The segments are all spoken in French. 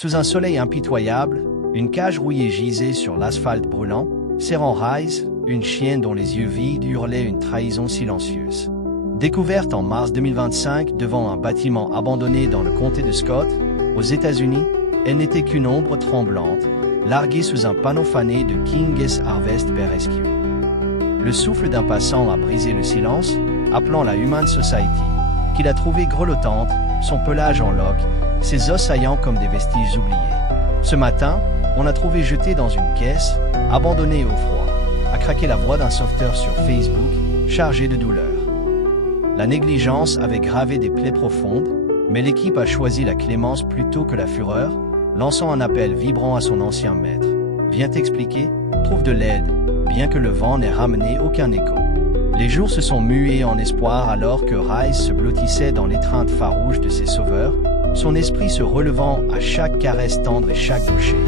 Sous un soleil impitoyable, une cage rouillée gisait sur l'asphalte brûlant, serrant Rise, une chienne dont les yeux vides hurlaient une trahison silencieuse. Découverte en mars 2025 devant un bâtiment abandonné dans le comté de Scott, aux États-Unis, elle n'était qu'une ombre tremblante, larguée sous un panneau fané de King's Harvest Bear Rescue. Le souffle d'un passant a brisé le silence, appelant la Human Society, qui l'a trouvée grelottante, son pelage en loques, ses os saillants comme des vestiges oubliés. Ce matin, on l'a trouvée jetée dans une caisse, abandonnée au froid, a craqué la voix d'un sauveteur sur Facebook, chargé de douleur. La négligence avait gravé des plaies profondes, mais l'équipe a choisi la clémence plutôt que la fureur, lançant un appel vibrant à son ancien maître. Viens t'expliquer, trouve de l'aide, bien que le vent n'ait ramené aucun écho. Les jours se sont mués en espoir alors que Rise se blottissait dans l'étreinte farouche de ses sauveurs, son esprit se relevant à chaque caresse tendre et chaque bouchée.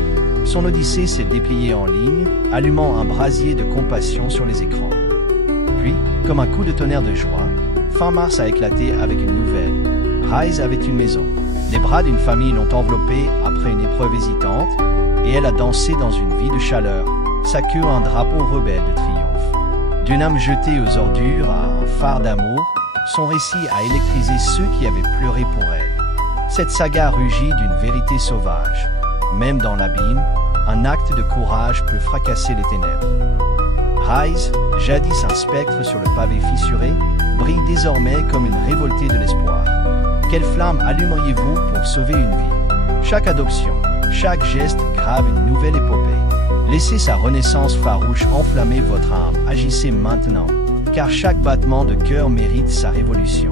Son odyssée s'est dépliée en ligne, allumant un brasier de compassion sur les écrans. Puis, comme un coup de tonnerre de joie, fin mars a éclaté avec une nouvelle. Rise avait une maison. Les bras d'une famille l'ont enveloppée après une épreuve hésitante, et elle a dansé dans une vie de chaleur, sa queue un drapeau rebelle de triomphe. D'une âme jetée aux ordures à un phare d'amour, son récit a électrisé ceux qui avaient pleuré pour elle. Cette saga rugit d'une vérité sauvage. Même dans l'abîme, un acte de courage peut fracasser les ténèbres. Rise, jadis un spectre sur le pavé fissuré, brille désormais comme une révoltée de l'espoir. Quelle flamme allumeriez-vous pour sauver une vie? Chaque adoption, chaque geste grave une nouvelle épopée. Laissez sa renaissance farouche enflammer votre âme. Agissez maintenant, car chaque battement de cœur mérite sa révolution.